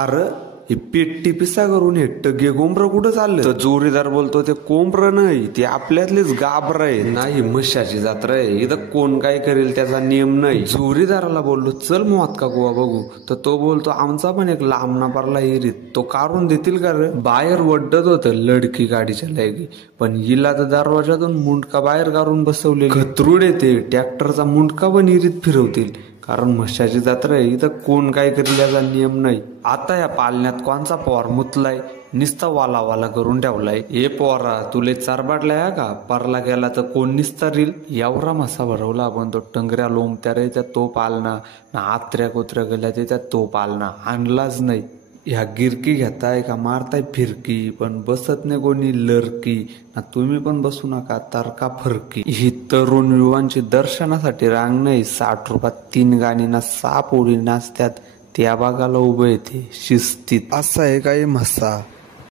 अरे हे पेट्टी पिसा करून हे टगे कोंबरं कुठं चाललं? तर जोरीदार बोलतो ते कोंबरं नाही, ते आपल्यातलेच गाबर आहे. नाही म्हशाची जत्रा आहे, इथं कोण काय करेल त्याचा नियम नाही. जोरीदाराला बोललो चल मोहात का गोवा बघू, तर तो बोलतो आमचा पण एक लांबना पारला एरीत, तो काढून देतील का रे? बाहेर वड्डत होतं लडकी गाडीच्या लायकी, पण हिला तर दरवाजातून मुंडका बाहेर काढून बसवले. खतरूड येते ट्रॅक्टरचा मुंडका पण एरीत फिरवतील, कारण म्हशाची जत्रा आहे, इथं कोण काय करेल याचा नियम नाही. आता या पालण्यात कोणचा पोर मुतलाय, निस्ता वाला वाला करून ठेवलाय. ए पोरा तुले चारबाटलाय का, परला गेला तर कोण निस्तारील? एवढा मसा भरवला आपण, तो टंगऱ्या लोंबत्या रे त्यात तो पालना ना, आत्र्या कोत्र्या गेल्या त्यात तो पालना आणलाच नाही. ह्या गिरकी घेताय का मारताय फिरकी, पण बसत नाही कोणी लरकी ना, तुम्ही पण बसू नका तारका फरकी. ही तरुण युवांची दर्शनासाठी रांग नाही, 60 रुपयात 3 गाणी ना 6 पोळी नाचत्यात, त्या भागाला उभं येते शिस्तीत. असा आहे काही म्हसा.